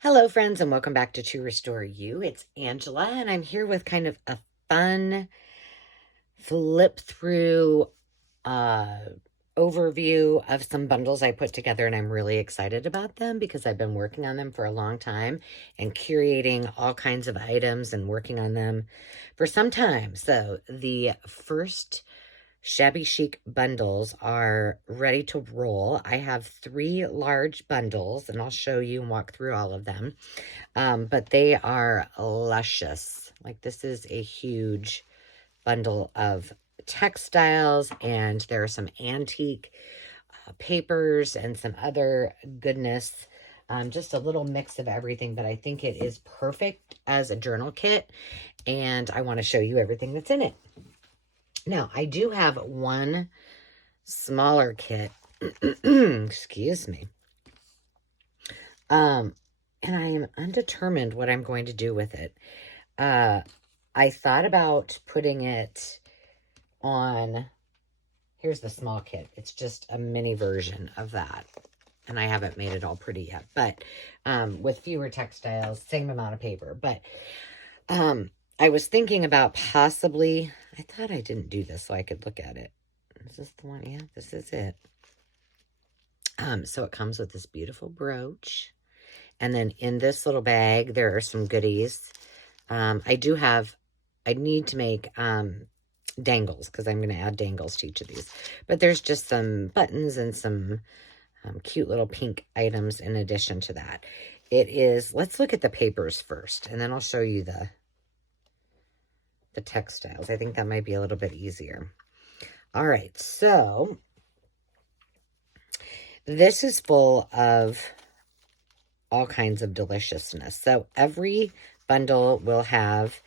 Hello, friends, and welcome back to Restore You. It's Angela, and I'm here with kind of a fun flip through uh, overview of some bundles I put together, and I'm really excited about them because I've been working on them for a long time and curating all kinds of items and working on them for some time. So the first Shabby Chic bundles are ready to roll. I have 3 large bundles, and I'll show you and walk through all of them. But they are luscious. Like, this is a huge bundle of textiles, and there are some antique papers and some other goodness. Just a little mix of everything, but I think it is perfect as a journal kit, and I want to show you everything that's in it. Now, I do have one smaller kit, excuse me, and I am undetermined what I'm going to do with it. I thought about putting it on, here's the small kit. It's just a mini version of that, and I haven't made it all pretty yet, but with fewer textiles, same amount of paper, but I was thinking about possibly, I thought I didn't do this so I could look at it. Is this the one? Yeah, this is it. So it comes with this beautiful brooch. And then in this little bag, there are some goodies. I need to make dangles because I'm going to add dangles to each of these. But there's just some buttons and some cute little pink items in addition to that. It is, let's look at the papers first, and then I'll show you the textiles. I think that might be a little bit easier. All right, so this is full of all kinds of deliciousness. So every bundle will have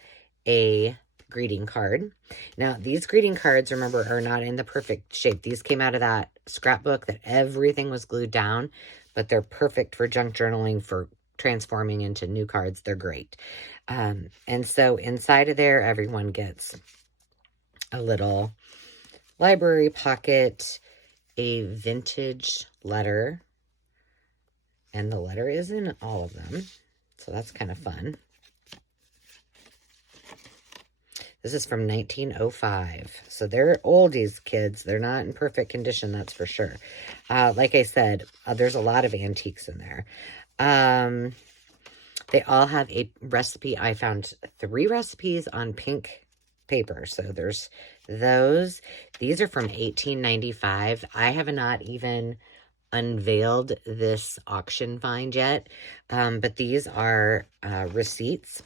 a greeting card. Now, these greeting cards, remember, are not in the perfect shape. These came out of that scrapbook that everything was glued down, but they're perfect for junk journaling, for transforming into new cards. They're great. And so inside of there, everyone gets a little library pocket, a vintage letter, and the letter is in all of them, so that's kind of fun. This is from 1905, so they're oldies, kids. They're not in perfect condition, that's for sure. Like I said, there's a lot of antiques in there. They all have a recipe. I found 3 recipes on pink paper, so there's those. These are from 1895. I have not even unveiled this auction find yet, but these are receipts.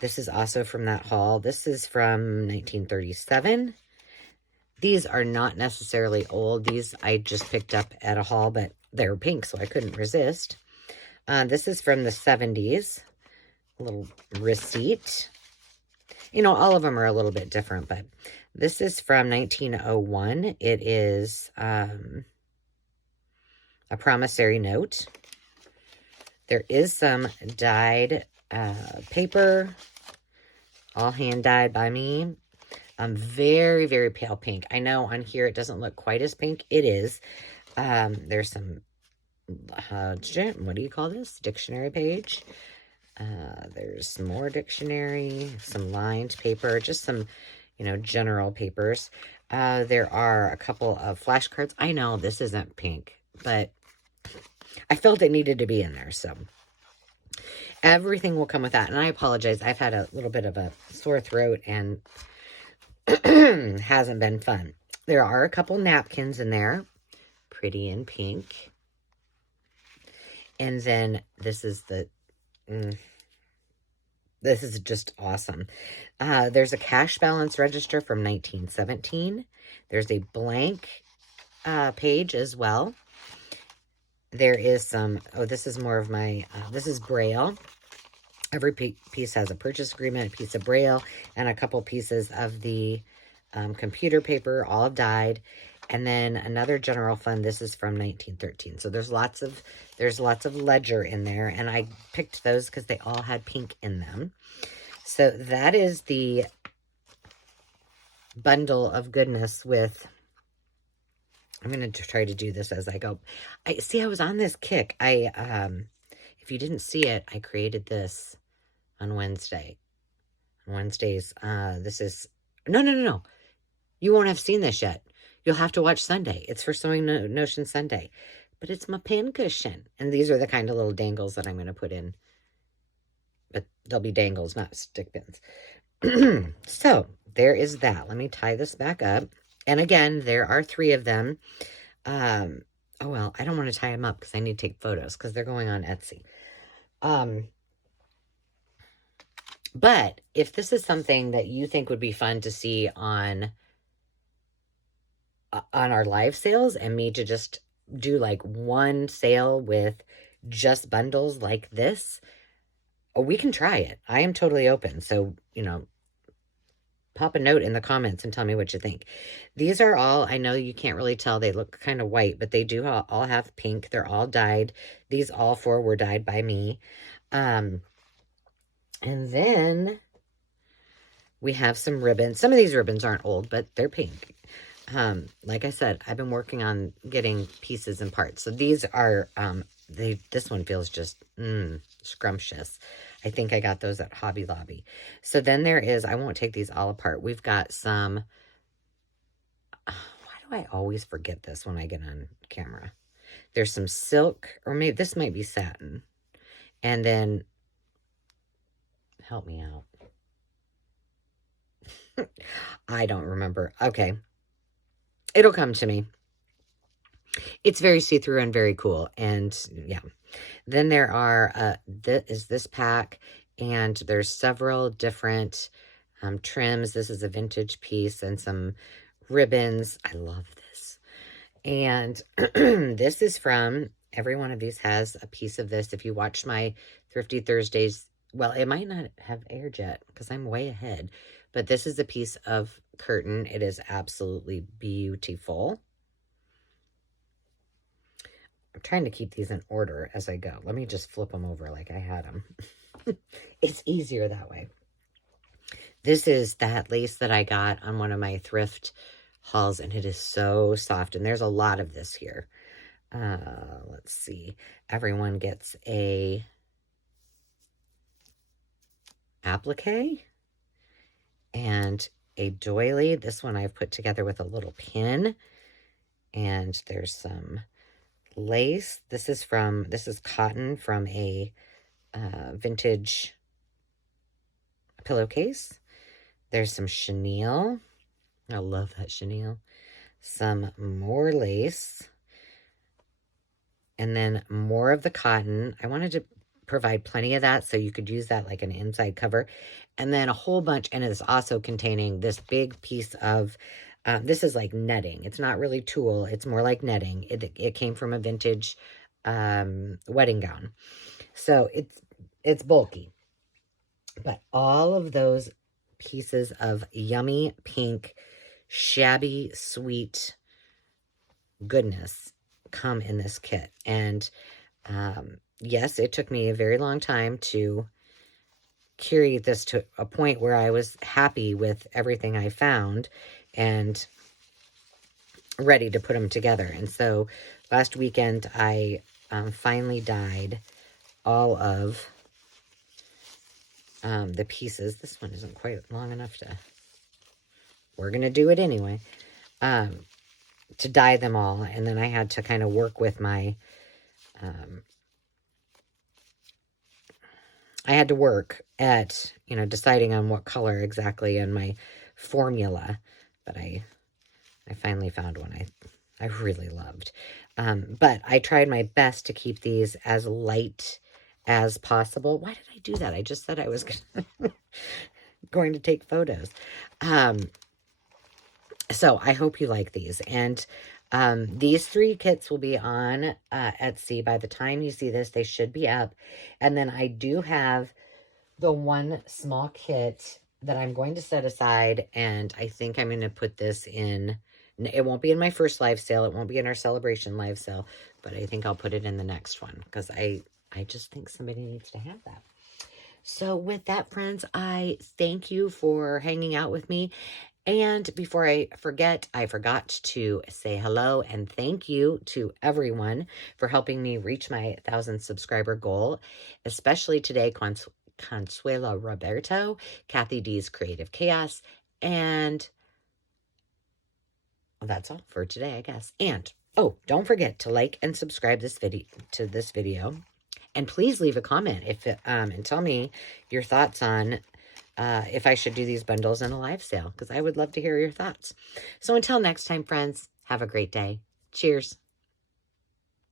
This is also from that haul. This is from 1937. These are not necessarily old. These I just picked up at a haul, but they're pink, so I couldn't resist. This is from the 70s. A little receipt. You know, all of them are a little bit different, but this is from 1901. It is a promissory note. There is some dyed paper, all hand dyed by me. Very, very pale pink. I know on here it doesn't look quite as pink. It is. There's some, what do you call this? Dictionary page. There's some more dictionary, some lined paper, just some, you know, general papers. There are a couple of flashcards. I know this isn't pink, but I felt it needed to be in there, so everything will come with that. And I apologize. I've had a little bit of a sore throat and hasn't been fun. There are a couple napkins in there, pretty in pink. And then this is the... this is just awesome. There's a cash balance register from 1917. There's a blank page as well. There is some, oh, this is more of my, this is Braille. Every piece has a purchase agreement, a piece of Braille, and a couple pieces of the computer paper, all dyed. And then another general fund. This is from 1913. So there's lots of ledger in there, and I picked those because they all had pink in them. So that is the bundle of goodness with I'm going to try to do this as I go. I was on this kick. If you didn't see it, I created this on Wednesday. On Wednesdays, this is, no. You won't have seen this yet. You'll have to watch Sunday. It's for Sewing Notion Sunday. But it's my pin cushion. And these are the kind of little dangles that I'm going to put in. But they'll be dangles, not stick pins. So, there is that. Let me tie this back up. And again, there are 3 of them. Oh, well, I don't want to tie them up because I need to take photos because they're going on Etsy. But if this is something that you think would be fun to see on our live sales and me to just do like one sale with just bundles like this, we can try it. I am totally open. So, pop a note in the comments and tell me what you think. These are all, I know you can't really tell, they look kind of white, but they do all have pink. They're all dyed. These all 4 were dyed by me. And then we have some ribbons. Some of these ribbons aren't old, but they're pink. Like I said, I've been working on getting pieces and parts. So these are, this one feels just, scrumptious. I think I got those at Hobby Lobby. So then there is, I won't take these all apart. We've got some, why do I always forget this when I get on camera? There's some silk, or maybe this might be satin. And then, help me out. I don't remember. Okay. It'll come to me. It's very see-through and very cool. And yeah. Then there are, this pack, and there's several different trims. This is a vintage piece and some ribbons. I love this. And this is from, every one of these has a piece of this. If you watch my Thrifty Thursdays, well, it might not have aired yet because I'm way ahead. But this is a piece of curtain. It is absolutely beautiful. I'm trying to keep these in order as I go. Let me just flip them over like I had them. It's easier that way. This is that lace that I got on one of my thrift hauls, and it is so soft. And there's a lot of this here. Let's see. Everyone gets a applique and a doily. This one I've put together with a little pin. And there's some lace. This is cotton from a vintage pillowcase. There's some chenille. I love that chenille. Some more lace. And then more of the cotton. I wanted to provide plenty of that so you could use that like an inside cover. And then a whole bunch, and it's also containing this big piece of, this is like netting. It's not really tulle. It's more like netting. It came from a vintage wedding gown. So it's bulky. But all of those pieces of yummy pink, shabby, sweet goodness come in this kit. And yes, it took me a very long time to curate this to a point where I was happy with everything I found and ready to put them together. And so last weekend, I finally dyed all of the pieces. This one isn't quite long enough to, we're going to do it anyway, to dye them all. And then I had to kind of work with my, I had to work at, deciding on what color exactly and my formula. But I finally found one I really loved. But I tried my best to keep these as light as possible. Why did I do that? I just said I was going to take photos. So I hope you like these. And these 3 kits will be on Etsy. By the time you see this, they should be up. And then I do have the one small kit that I'm going to set aside, and I think I'm going to put this in. It won't be in my first live sale. It won't be in our celebration live sale, but I think I'll put it in the next one because I just think somebody needs to have that. So with that, friends, I thank you for hanging out with me. And before I forget, I forgot to say hello and thank you to everyone for helping me reach my 1,000 subscriber goal, especially today, Consuelo Roberto, Kathy D's Creative Chaos, and well, that's all for today, I guess. And oh, don't forget to like and subscribe this video. And please leave a comment if and tell me your thoughts on if I should do these bundles in a live sale, because I would love to hear your thoughts. So until next time, friends, have a great day. Cheers.